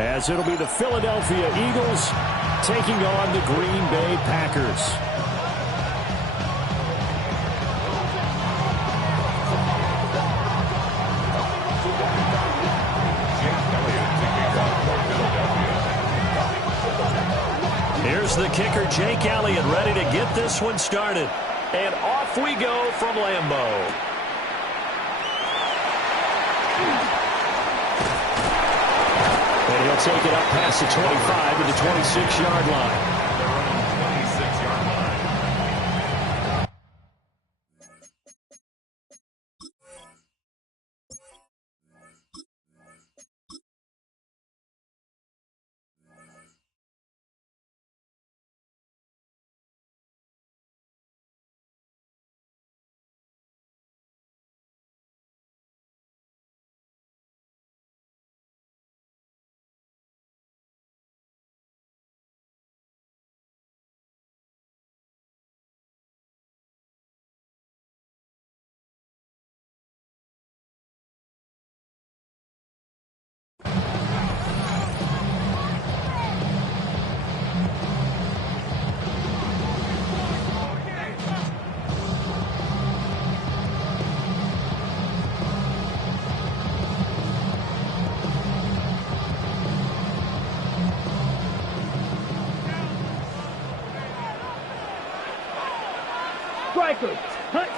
as it'll be the Philadelphia Eagles taking on the Green Bay Packers. Here's the kicker, Jake Elliott, ready to get this one started. And off we go from Lambeau. And he'll take it up past the 25 to the 26-yard line.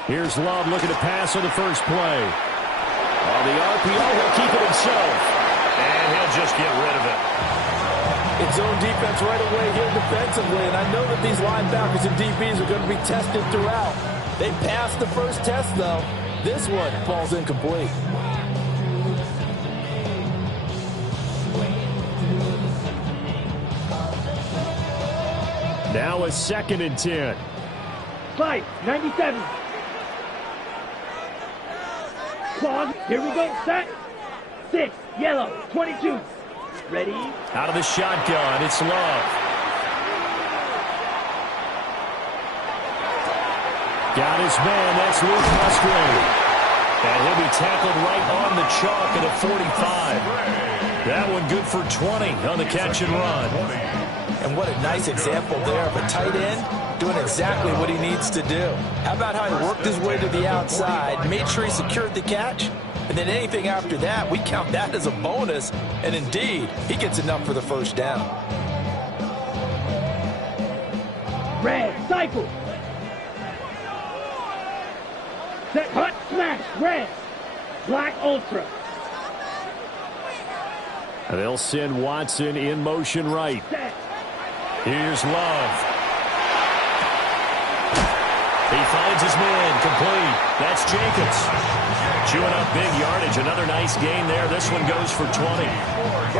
Here's Love looking to pass on the first play. On the RPO, he'll keep it himself. And he'll just get rid of it. It's zone defense right away here defensively, and I know that these linebackers and DBs are going to be tested throughout. They passed the first test, though. This one falls incomplete. Now a 2nd and 10. 5, 97. Claws, here we go, set. 6, yellow, 22. Ready? Out of the shotgun, it's Love. Got his man, that's Luke Musgrave. And he'll be tackled right on the chalk at a 45. That one good for 20 on the catch and run. And what a nice example there of a tight end doing exactly what he needs to do. How about how he worked his way to the outside, made sure he secured the catch, and then anything after that, we count that as a bonus, and indeed, he gets enough for the first down. Red, cycle. Set, hut, smash, red. Black, ultra. They'll send Watson in motion right. Set. Here's Love. He finds his man, complete. That's Jacobs. Chewing up big yardage. Another nice gain there. This one goes for 20.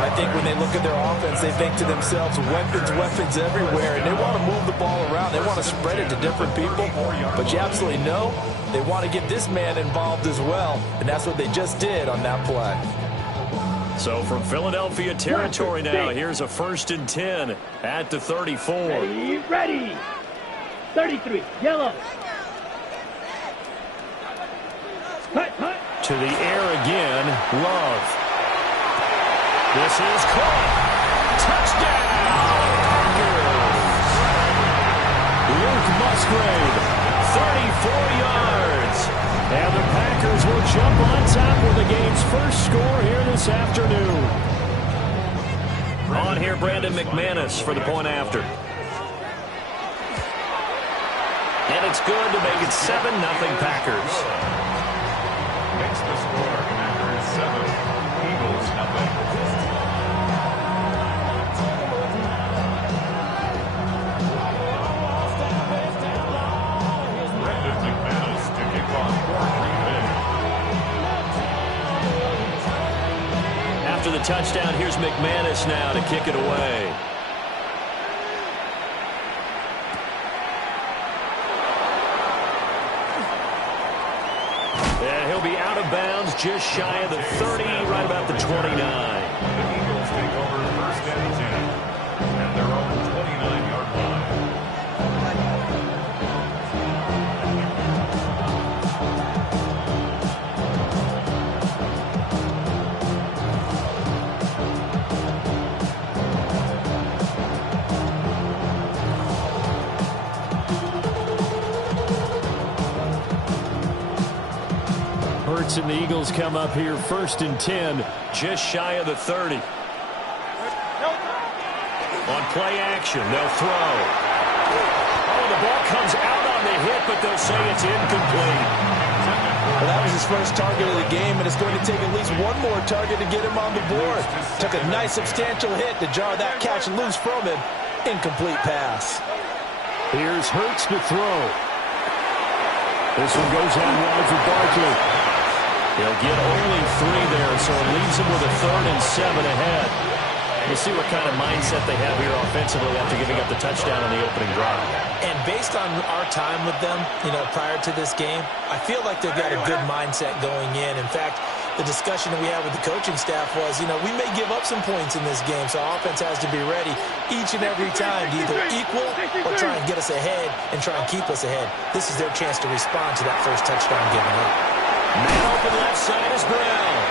I think when they look at their offense, they think to themselves, weapons everywhere, and they want to move the ball around. They want to spread it to different people, but you absolutely know they want to get this man involved as well, and that's what they just did on that play. So from Philadelphia territory now, here's a 1st and 10 at the 34. Ready. 33, yellow. Hut. To the air again, Love. This is caught. Touchdown, Packers. Luke Musgrave, 34 yards. And the Packers will jump on top with the game's first score here this afternoon. On here, Brandon McManus for the point after. And it's good to make it 7-0 Packers. Makes the score, Packers 7, Eagles 0. Brandon McManus to kick off for Green Bay. After the touchdown, here's McManus now to kick it away. And he'll be out of bounds just shy of the 30, right about the 29. The Eagles take over 1st and 10 at their own 29-yard line. points, and the Eagles come up here 1st and 10, just shy of the 30. On play action, they'll throw. Oh, the ball comes out on the hit, but they'll say it's incomplete. Well, that was his first target of the game, and it's going to take at least one more target to get him on the board. Took a nice substantial hit to jar that catch loose from him. Incomplete pass. Here's Hurts to throw. This one goes out wide for Barkley. He'll get only 3 there, so it leaves him with a 3rd and 7 ahead. We'll see what kind of mindset they have here offensively after giving up the touchdown on the opening drive. And based on our time with them, prior to this game, I feel like they've got a good mindset going in. In fact, the discussion that we had with the coaching staff was, we may give up some points in this game, so our offense has to be ready each and every time to either equal or try and get us ahead and try and keep us ahead. This is their chance to respond to that first touchdown given up. Man open left side is Brown.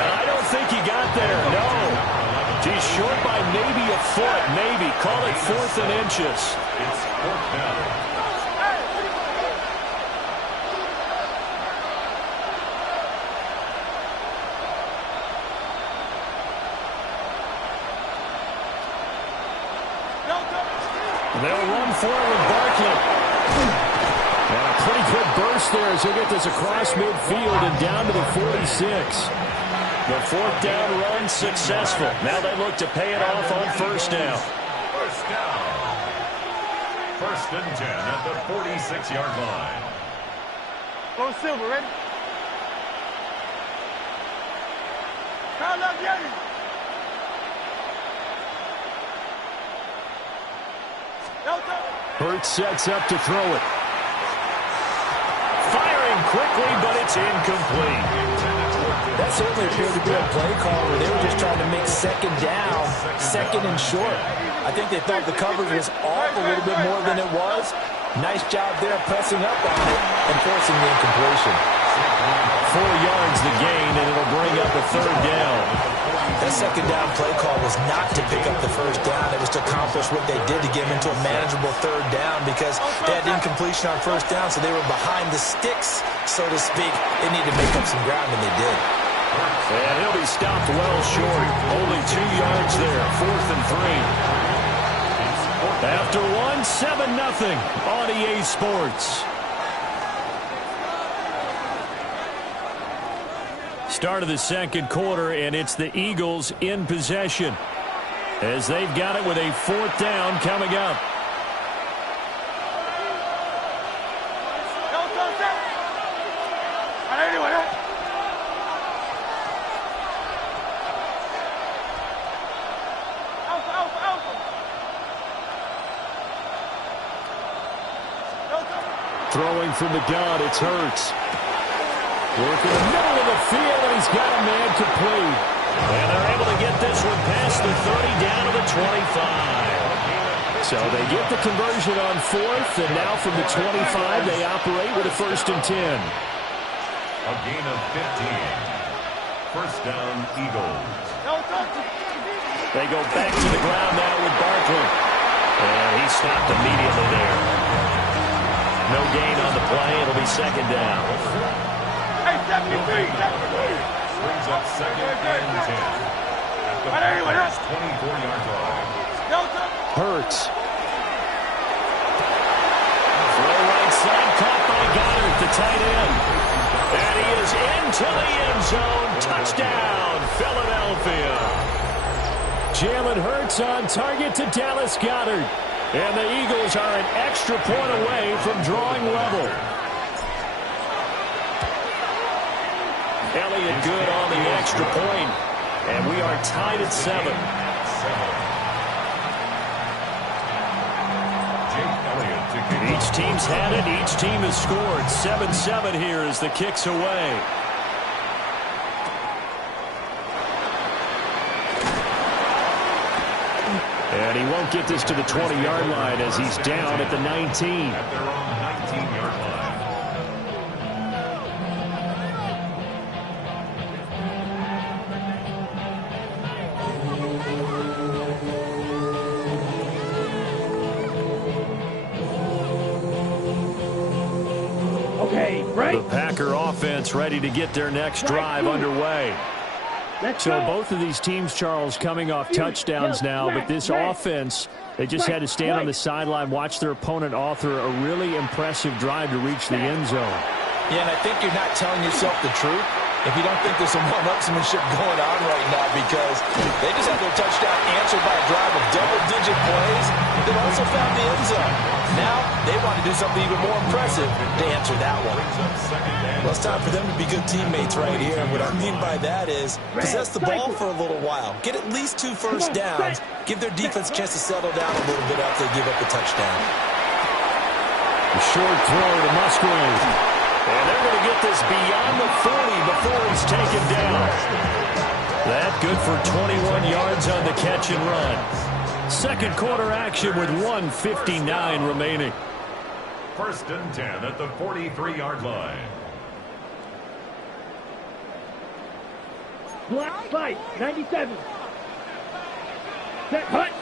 I don't think he got there, no. He's short by maybe a foot, maybe. Call it 4th and inches. It's 4th down. They'll run forward with Barkley. And a pretty good burst there as he'll get this across midfield and down to the 46. The 4th down run successful. Now they look to pay it off on 1st down. 1st down. 1st and 10 at the 46-yard line. Go Silver, ready? Call up, Yanni. Hurts sets up to throw it. Firing quickly, but it's incomplete. That certainly appeared to be a play call where they were just trying to make 2nd down, 2nd and short. I think they thought the coverage was off a little bit more than it was. Nice job there pressing up on it and forcing the incompletion. 4 yards the gain, and it'll bring up a 3rd down. That 2nd down play call was not to pick up the 1st down. It was to accomplish what they did to get them into a manageable 3rd down because they had incompletion on 1st down, so they were behind the sticks, so to speak. They needed to make up some ground, and they did. And he'll be stopped well short. Only 2 yards there. 4th and 3. After 1, 7-0 on EA Sports. Start of the 2nd quarter, and it's the Eagles in possession as they've got it with a 4th down coming up. Throwing from the gun, it's Hurts. Working the middle of the field, and he's got a man complete. And they're able to get this one past the 30 down to the 25. So they get the conversion on 4th, and now from the 25, they operate with a 1st and 10. A gain of 15. 1st down, Eagles. They go back to the ground now with Barkley. And he stopped immediately there. No gain on the play. It'll be 2nd down. Brings up 2nd and 10. At the 24-yard line. Hurts. Throw right side, caught by Goddard, the tight end. And he is into the end zone. Touchdown, Philadelphia. Jalen Hurts on target to Dallas Goddard. And the Eagles are an extra point away from drawing level. Elliott good on the extra point. And we are tied at 7. Each team's had it. Each team has scored. 7-7 here as the kick's away. And he won't get this to the 20-yard line as he's down at the 19. At their own 19-yard line. Okay, The Packer offense ready to get their next drive underway. So both of these teams, Charles, coming off touchdowns now, but this offense, they just had to stand on the sideline, watch their opponent author a really impressive drive to reach the end zone. Yeah, and I think you're not telling yourself the truth if you don't think there's some one-upsmanship going on right now, because they just had their touchdown answered by a drive of double-digit plays that also found the end zone. Now they want to do something even more impressive to answer that one. Well, it's time for them to be good teammates right here. And what I mean by that is possess the ball for a little while. Get at least 2 first downs. Give their defense a chance to settle down a little bit after they give up the touchdown. A short throw to Musgrave. And they're going to get this beyond the 40 before he's taken down. That good for 21 yards on the catch and run. Second quarter action with 1:59 remaining. First and 10 at the 43-yard line. Black 5, 97. Set, hut.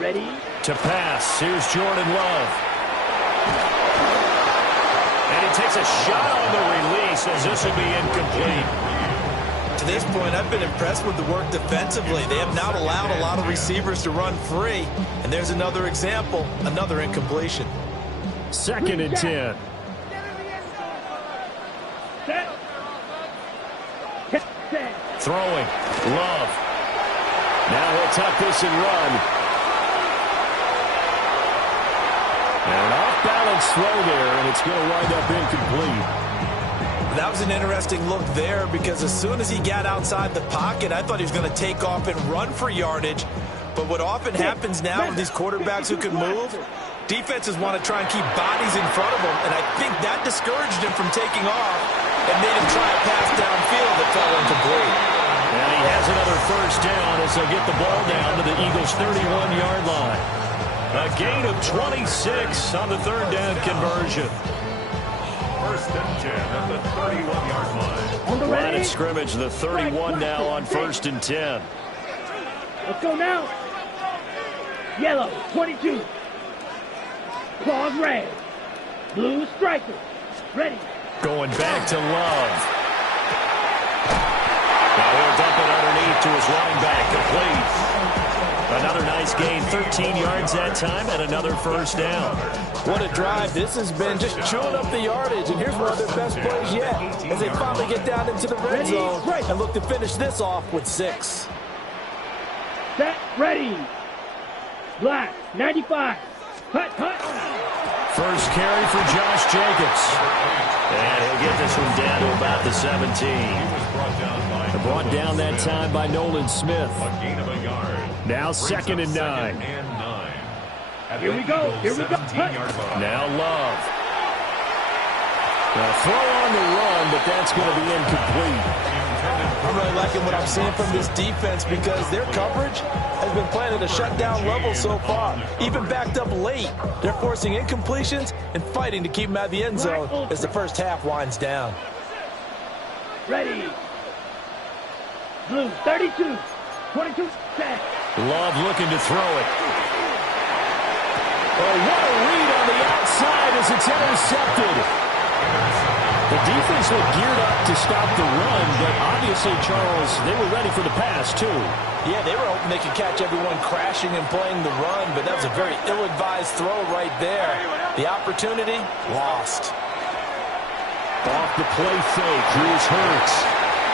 Ready. To pass. Here's Jordan Love. And he takes a shot on the release as this will be incomplete. To this point, I've been impressed with the work defensively. They have not allowed a lot of receivers to run free. And there's another example, another incompletion. Second and 10. Set. Set. Throwing. Love. Now he'll tuck this and run. And an off-balance throw there, and it's going to wind up incomplete. That was an interesting look there, because as soon as he got outside the pocket, I thought he was going to take off and run for yardage. But what often happens now with these quarterbacks who can move, defenses want to try and keep bodies in front of them, and I think that discouraged him from taking off and made him try a pass downfield that fell incomplete. And he has another first down as they'll get the ball down to the Eagles' 31-yard line. A gain of 26 on the third down conversion. First and 10 at the 31-yard line. Line of scrimmage, the 31 now on first and 10. Let's go now. Yellow, 22. Claws red. Blue striker. Ready. Going back to Love. Now he'll dump it underneath to his running back, complete. Another nice gain, 13 yards that time, and another first down. What a drive. This has been just chewing up the yardage, and here's one of their best plays yet as they finally get down into the red zone and look to finish this off with 6. Set, ready. Black, 95. Hut, hut. First carry for Josh Jacobs. And he'll get this one down to about the 17. Brought down that time by Nolan Smith. A gain of a yard. Now second and 9. Here we go. Here we go. Now Love. Now throw on the run, but that's going to be incomplete. I'm really liking what I'm seeing from this defense, because their coverage has been playing at a shutdown level so far. Even backed up late, they're forcing incompletions and fighting to keep them out of the end zone as the first half winds down. Ready. Blue, 32. 22. Set. Love looking to throw it. Oh, what a read on the outside as it's intercepted. The defense looked geared up to stop the run, but obviously, Charles, they were ready for the pass, too. Yeah, they were hoping they could catch everyone crashing and playing the run, but that was a very ill-advised throw right there. The opportunity, lost. Off the play fake, here's Hurts.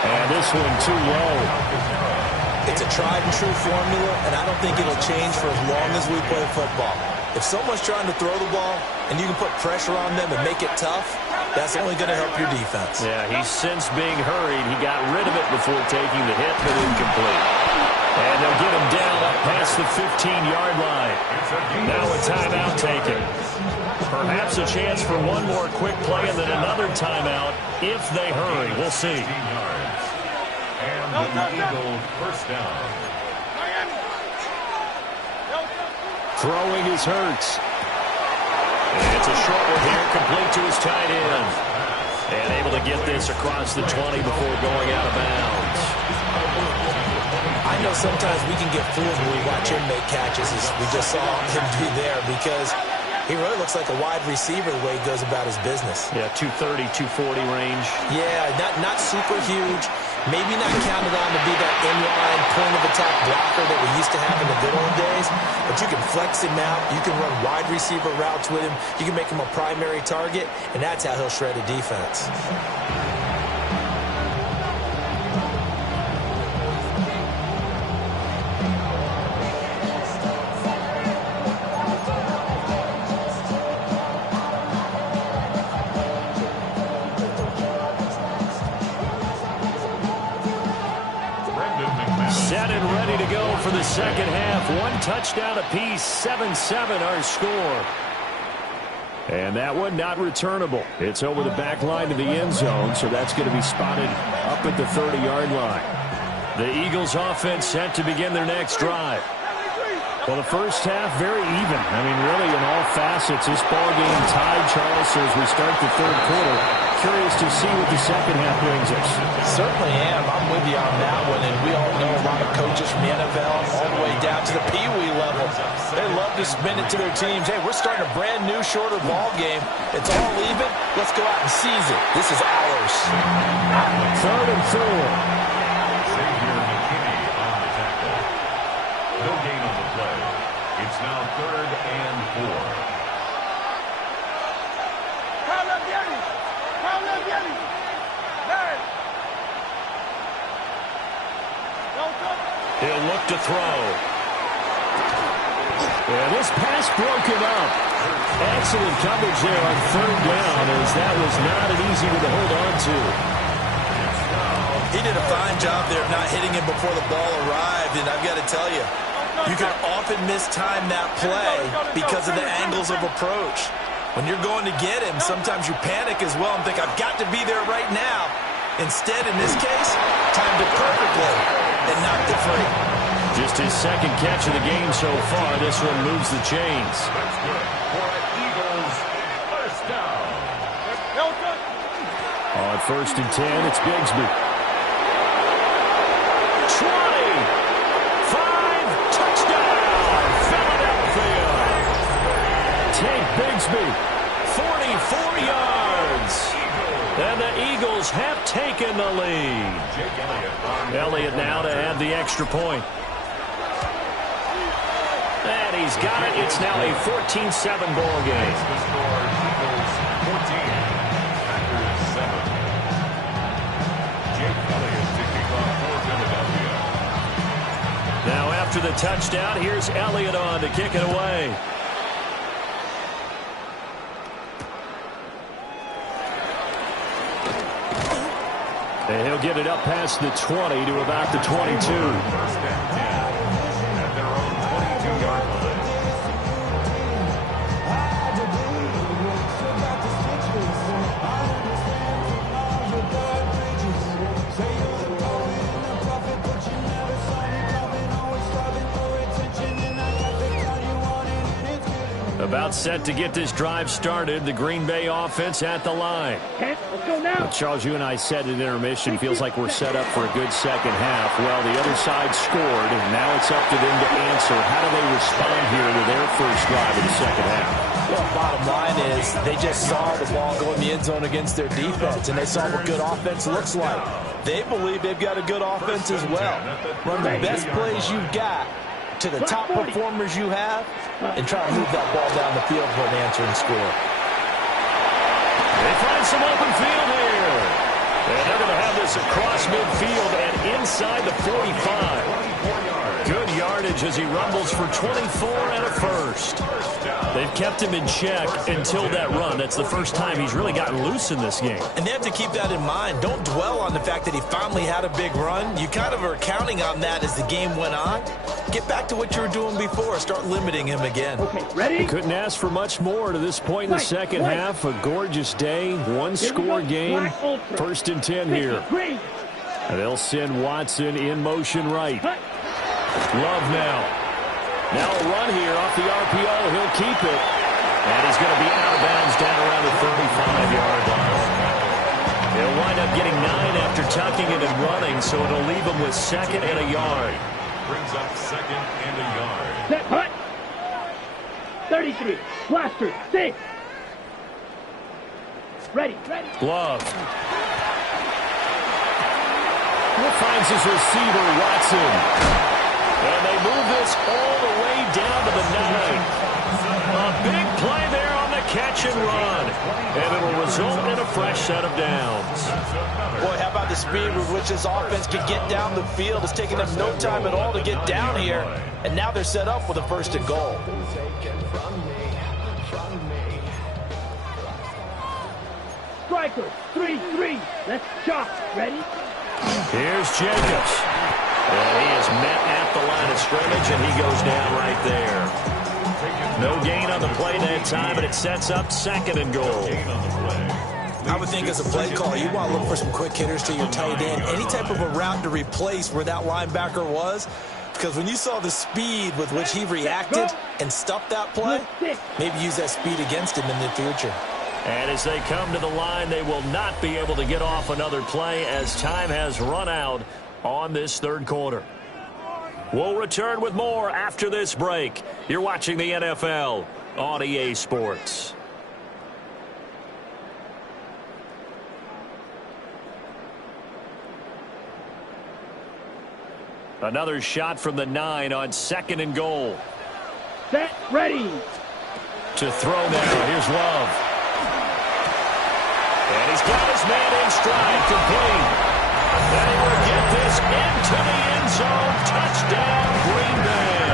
And this one too low. It's a tried-and-true formula, and I don't think it'll change for as long as we play football. If someone's trying to throw the ball and you can put pressure on them and make it tough, that's only going to help your defense. Yeah, he's since being hurried. He got rid of it before taking the hit, but incomplete. And they'll get him down up past the 15-yard line. Now a timeout taken. Perhaps a chance for one more quick play and then another timeout if they hurry. We'll see. And the Eagles first down. Throwing is Hurts. And it's a short one here, complete to his tight end. And able to get this across the 20 before going out of bounds. I know sometimes we can get fooled when we watch him make catches, as we just saw him do there, because He really looks like a wide receiver the way he goes about his business. Yeah, 230, 240 range. Yeah, not super huge. Maybe not counted on to be that inline point-of-attack blocker that we used to have in the good old days. But you can flex him out. You can run wide receiver routes with him. You can make him a primary target, and that's how he'll shred a defense. Set and ready to go for the second half. One touchdown apiece, 7-7 our score. And that one not returnable. It's over the back line to the end zone, so that's going to be spotted up at the 30-yard line. The Eagles offense set to begin their next drive. Well, the first half, very even. I mean, really, in all facets, this ball game tied, Charles, so as we start the third quarter. Curious to see what the second half brings us. Certainly am. I'm with you on that one, and we all know a lot of coaches from the NFL all the way down to the Pee Wee level. They love to spin it to their teams. Hey, we're starting a brand new, shorter ball game. It's all even. Let's go out and seize it. This is ours. 3rd and 4. No gain on the play. It's now 3rd and 4. He'll look to throw. And this pass broken up. Excellent coverage there on 3rd down, as that was not an easy one to hold on to. He did a fine job there of not hitting him before the ball arrived, and I've got to tell you, you can often mistime that play because of the angles of approach. When you're going to get him, sometimes you panic as well and think, I've got to be there right now. Instead, in this case, timed it perfectly and knocked it free. Just his second catch of the game so far. This one moves the chains. That's good for Eagles. First down. On 1st and 10, it's Bigsby. 20. 5. Touchdown. Philadelphia. Take Bigsby. 44 yards. And the Eagles have taken the lead. Elliott now to add the extra point. And he's got it. It's now a 14-7 ball game. The score, Eagles 14, Packers 7. Jake Elliott to kick off for Philadelphia. Now after the touchdown, here's Elliott on to kick it away. And he'll get it up past the 20 to about the 22. 1st and 10 at their own 22-yard line. About set to get this drive started. The Green Bay offense at the line. Okay, let's go now. Charles, you and I said at intermission, feels like we're set up for a good second half. Well, the other side scored, and now it's up to them to answer. How do they respond here to their first drive in the second half? Well, bottom line is they just saw the ball go in the end zone against their defense, and they saw what good offense looks like. They believe they've got a good offense as well. Run the best plays you've got to the top performers you have, and try to move that ball down the field for an answering score. They find some open field here. And they're going to have this across midfield and inside the 45. Good yardage as he rumbles for 24 and a first. They've kept him in check until that run. That's the first time he's really gotten loose in this game. And they have to keep that in mind. Don't dwell on the fact that he finally had a big run. You kind of are counting on that as the game went on. Get back to what you were doing before. Start limiting him again. Okay, ready? Couldn't ask for much more to this point in the second half. A gorgeous day, one-score game. 1st and 10 here. And they'll send Watson in motion right. Love now. Now a run here off the RPO. He'll keep it. And he's going to be out of bounds down around the 35-yard line. He'll wind up getting 9 after tucking it and running, so it'll leave him with 2nd and a yard. Brings up 2nd and a yard. Set, hut. 33. Blaster. 6. Ready. Love. Finds his receiver, Watson. And they move this all the way down to the 9. A big play there on the catch and run. And it'll result in a fresh set of downs. Boy, how about the speed with which this offense can get down the field? It's taking them no time at all to get down here. And now they're set up with a 1st and goal. Striker. 3. Let's chop. Ready? Here's Jacobs. And he is met at the line of scrimmage, and he goes down right there. No gain on the play that time, and it sets up 2nd and goal. I would think as a play call, you want to look for some quick hitters to your tight end. Any type of a route to replace where that linebacker was. Because when you saw the speed with which he reacted and stuffed that play, maybe use that speed against him in the future. And as they come to the line, they will not be able to get off another play as time has run out on this 3rd quarter. We'll return with more after this break. You're watching the NFL on EA Sports. Another shot from the 9 on 2nd and goal. Set. Ready. To throw now. Here's Love. And he's got his man in stride, complete. And he will get this into the end zone. Touchdown, Green Bay.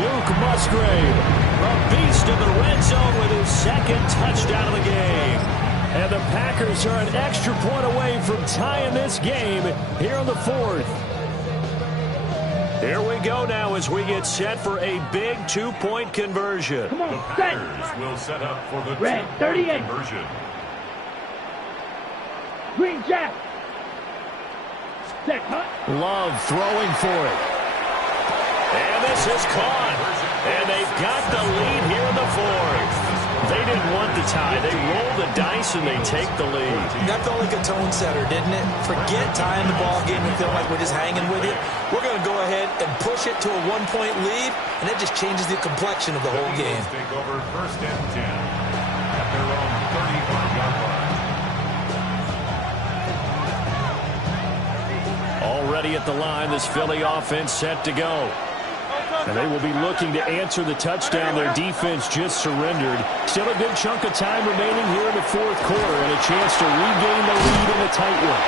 Luke Musgrave, a beast in the red zone with his 2nd touchdown of the game. And the Packers are an extra point away from tying this game here in the 4th. Here we go now as we get set for a big 2-point conversion. Come on, set. Packers will set up for the Red, 2-point 38. conversion. Green Jack. Set. Hut. Love throwing for it. And this is caught. And they've got the lead here in the 4th. They didn't want the tie. They roll the dice and they take the lead. That felt like a tone setter, didn't it? Forget tying the ball game and feel like we're just hanging with it. We're going to go ahead and push it to a 1-point lead, and that just changes the complexion of the whole game. Take over 1st and 10 at their own 35-yard line. Already at the line, this Philly offense set to go. And they will be looking to answer the touchdown their defense just surrendered. Still a good chunk of time remaining here in the 4th quarter and a chance to regain the lead in a tight one.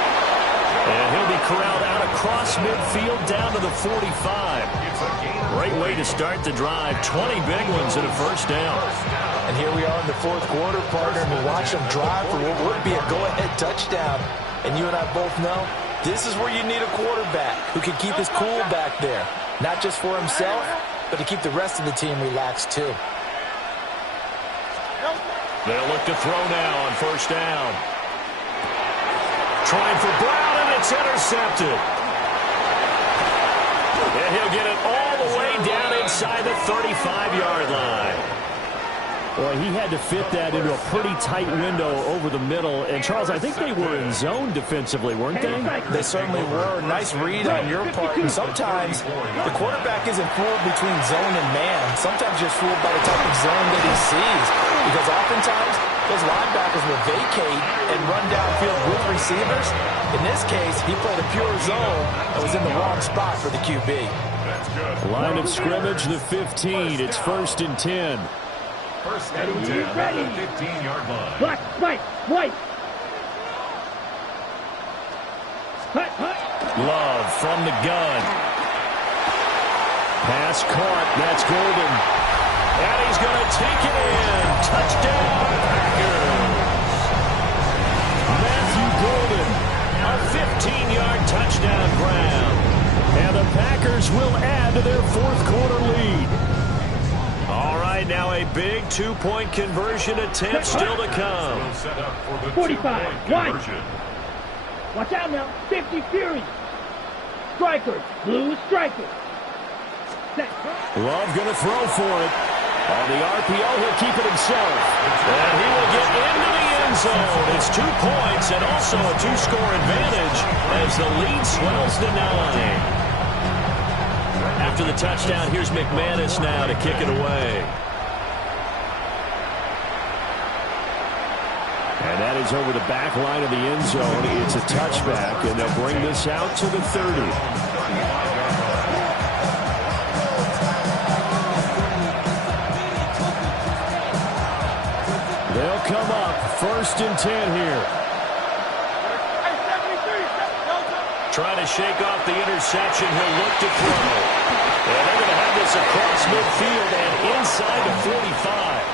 And he'll be corralled out across midfield down to the 45. Great way to start the drive. 20 big ones and a 1st down. And here we are in the 4th quarter, partner, and we watch them drive for what would be a go-ahead touchdown. And you and I both know this is where you need a quarterback who can keep his cool back there. Not just for himself, but to keep the rest of the team relaxed, too. They'll look to throw now on 1st down. Trying for Brown, and it's intercepted. And he'll get it all the way down inside the 35-yard line. Well, he had to fit that into a pretty tight window over the middle. And, Charles, I think they were in zone defensively, weren't they? They certainly were. Nice read on your part. And sometimes the quarterback isn't fooled between zone and man. Sometimes just fooled by the type of zone that he sees. Because oftentimes those linebackers will vacate and run downfield with receivers. In this case, he played a pure zone and was in the wrong spot for the QB. Line of scrimmage, the 15. It's 1st and 10. 1st and 10 at the 15-yard line. Black, white, white. Hut. Love from the gun. Pass caught. That's Golden. And he's going to take it in. Touchdown, Packers. Matthew Golden, a 15-yard touchdown grab. And the Packers will add to their 4th quarter lead. All right, now a big 2-point conversion attempt still to come. 45, white. Watch out now, 50 Fury. Striker, blue striker. Love going to throw for it. On the RPO, he'll keep it himself. And he will get into the end zone. It's 2 points and also a 2-score advantage as the lead swells to 9. after the touchdown, here's McManus now to kick it away. And that is over the back line of the end zone. It's a touchback, and they'll bring this out to the 30. They'll come up 1st and 10 here. Trying to shake off the interception. He'll look to throw. And they're going to have this across midfield and inside the 45.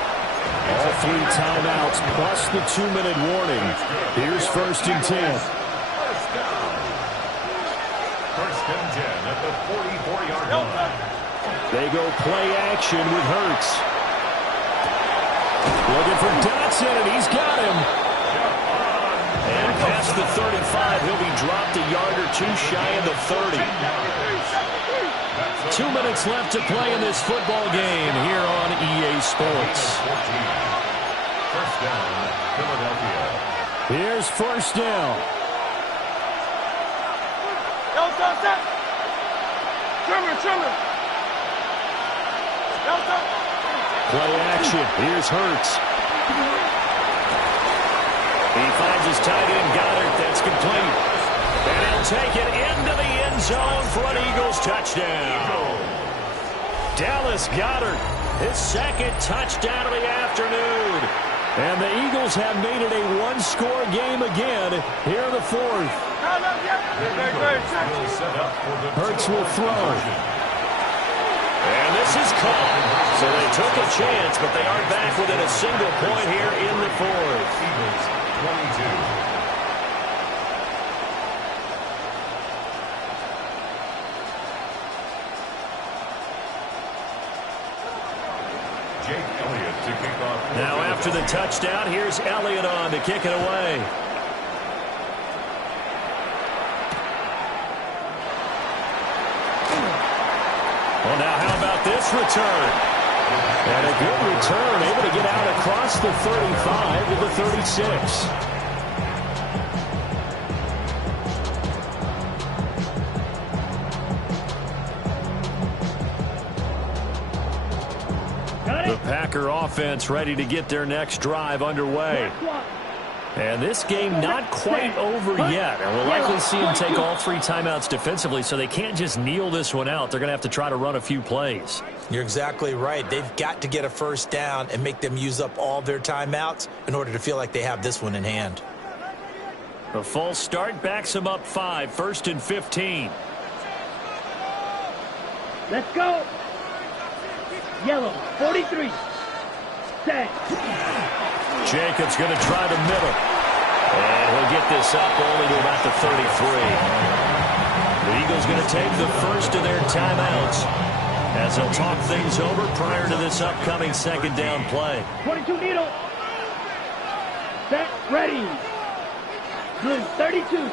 All 3 timeouts plus the 2-minute warning. Here's 1st and 10. First and 10 at the 44-yard line. They go play action with Hurts. Looking for Dotson, and he's got him. And past the 35, he'll be dropped a yard or 2 shy of the 30. 2 minutes left to play in this football game here on EA Sports. First down, Philadelphia. Here's 1st down. Play action. Here's Hurts. He finds his tight end, Goddard. That's complete. And he'll take it into the end zone for an Eagles touchdown. Dallas Goedert, his 2nd touchdown of the afternoon. And the Eagles have made it a 1-score game again here in the 4th. Hurts will throw. And this is caught. So they took a chance, but they aren't back within a single point here in the 4th. Eagles 22. Now after the touchdown, here's Elliott on to kick it away. Well, now how about this return? And a good return, able to get out across the 35 to the 36. The Packer offense ready to get their next drive underway. And this game not quite over yet. And we'll likely see them take all 3 timeouts defensively, so they can't just kneel this one out. They're going to have to try to run a few plays. You're exactly right. They've got to get a 1st down and make them use up all their timeouts in order to feel like they have this one in hand. The false start backs them up 5, 1st and 15. Let's go. Yellow, 43. Set. Jacobs going to try the middle. And he'll get this up only to about the 33. The Eagles going to take the 1st of their timeouts as they'll talk things over prior to this upcoming 2nd down play. 22 needle. Set, ready. Blue, 32.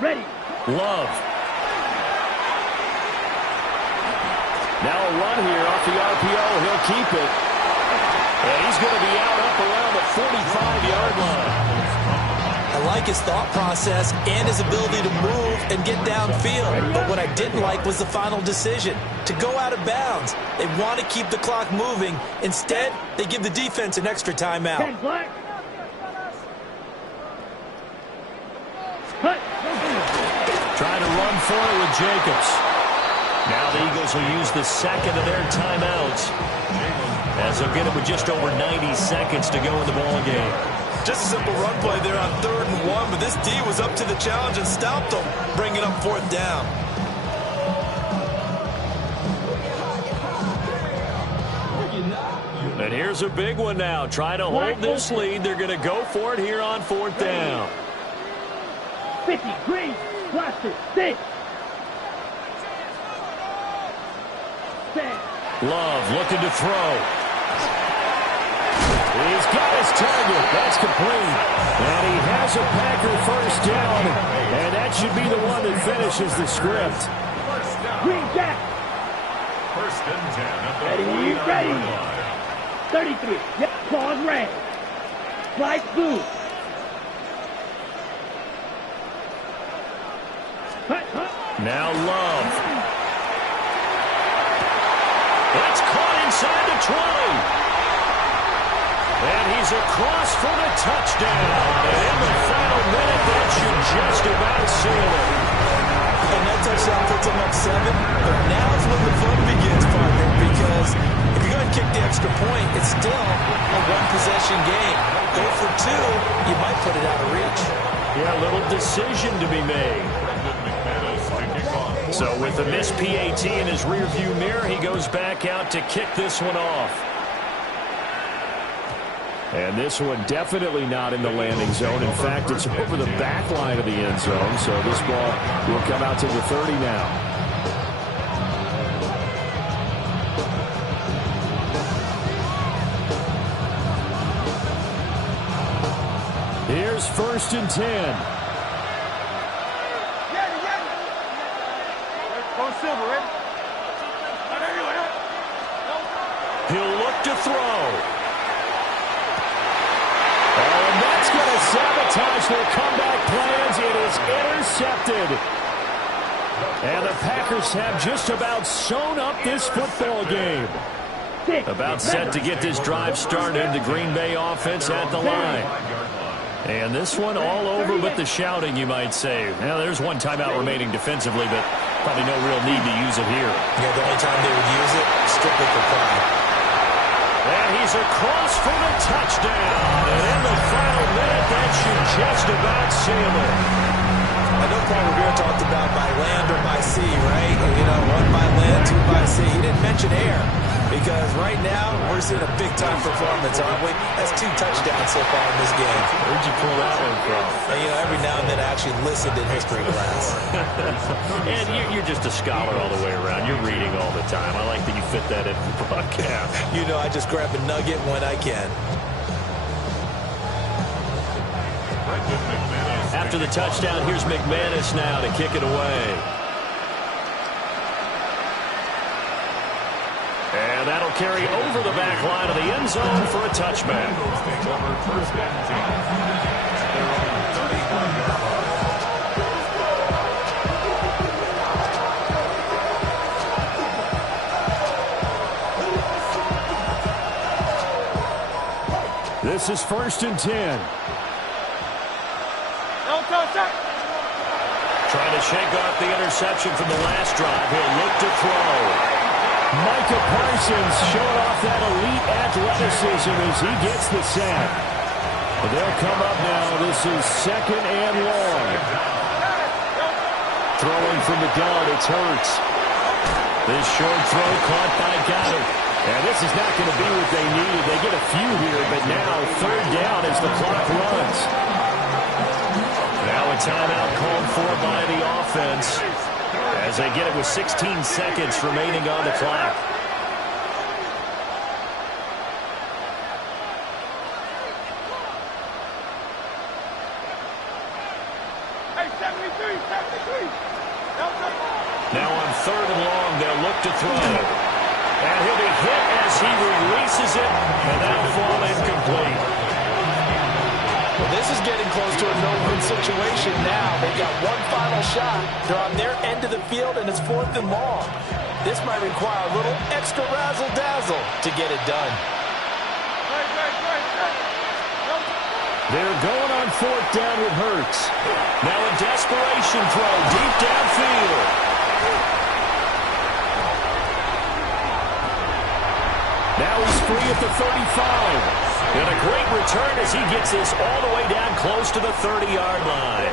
Ready. Love. Now a run here off the RPO. He'll keep it. And he's going to be out up around the 45-yard line. I like his thought process and his ability to move and get downfield. But what I didn't like was the final decision, to go out of bounds. They want to keep the clock moving. Instead, they give the defense an extra timeout. 10 black. Cut. Trying to run for it with Jacobs. Now the Eagles will use the 2nd of their timeouts as they'll get it with just over 90 seconds to go in the ball game. Just a simple run play there on 3rd and 1, but this D was up to the challenge and stopped them, bringing up 4th down. And here's a big one now. Trying to hold this lead. They're going to go for it here on 4th down. 50, green, blaster, 6. Love looking to throw. He's got his target. That's complete. And he has a Packer 1st down. And that should be the one that finishes the script. Green Jack. 1st and 10 at the Ready, 49-yard ready. line. 33. Yep, claws red. Slice blue. Now Love. That's caught inside the 20. And he's across for the touchdown. And in the final minute, that should just about seal it. And that touchdown puts him up 7. But now's when the fun begins, partner, because if you're going to kick the extra point, it's still a one-possession game. Go for 2, you might put it out of reach. Yeah, a little decision to be made. So with the missed PAT in his rearview mirror, he goes back out to kick this one off. And this one definitely not in the landing zone. In fact, it's over the back line of the end zone. So this ball will come out to the 30 now. Here's 1st and 10. He'll look to throw. And that's going to sabotage their comeback plans. It is intercepted. And the Packers have just about sewn up this football game. About set to get this drive started. The Green Bay offense at the line. And this one all over but the shouting, you might say. Now, there's one timeout remaining defensively, but probably no real need to use it here. Yeah, the only time they would use it, strictly for pride. And he's across for the touchdown. And in the final minute, that should just about seal it. I know Paul Revere talked about by land or by sea, right? You know, 1 by land, 2 by sea. He didn't mention air because right now we're seeing a big-time performance, aren't we? That's 2 touchdowns so far in this game. Where'd you pull that one from? And, you know, every now and then I actually listened in history class. And you're just a scholar all the way around. You're reading all the time. I like that you fit that in the broadcast. You know, I just grab a nugget when I can. After the touchdown, here's McManus now to kick it away. And that'll carry over the back line of the end zone for a touchback. This is 1st and 10. Trying to shake off the interception from the last drive. He'll look to throw. Micah Parsons showing off that elite athleticism as he gets the sack. But they'll come up now. This is 2nd and long. Throwing from the gun, it's Hurts. This short throw caught by Goddard. And this is not going to be what they needed. They get a few here, but now 3rd down as the clock runs. Now a timeout called for by the offense as they get it with 16 seconds remaining on the clock. Now on 3rd and long, they'll look to throw. And he'll be hit as he releases it, and that'll fall incomplete. Well, this is getting close to a no-win situation now. They've got one final shot. They're on their end of the field, and it's 4th and long. This might require a little extra razzle-dazzle to get it done. They're going on 4th down with Hurts. Now a desperation throw deep downfield. Now he's free at the 35. And a great return as he gets this all the way down close to the 30-yard line.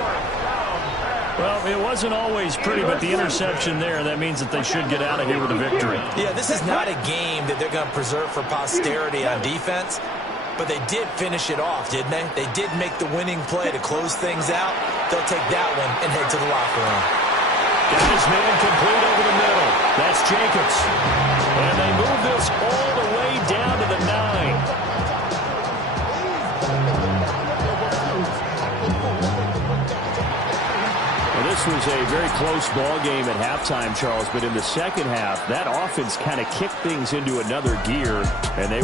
Well, it wasn't always pretty, but the interception there, that means that they should get out of here with a victory. Yeah, this is not a game that they're going to preserve for posterity on defense, but they did finish it off, didn't they? They did make the winning play to close things out. They'll take that one and head to the locker room. Got his man complete over the middle. That's Jacobs. And they move this all the way down to the 9. This was a very close ball game at halftime, Charles, but in the second half, that offense kind of kicked things into another gear, and they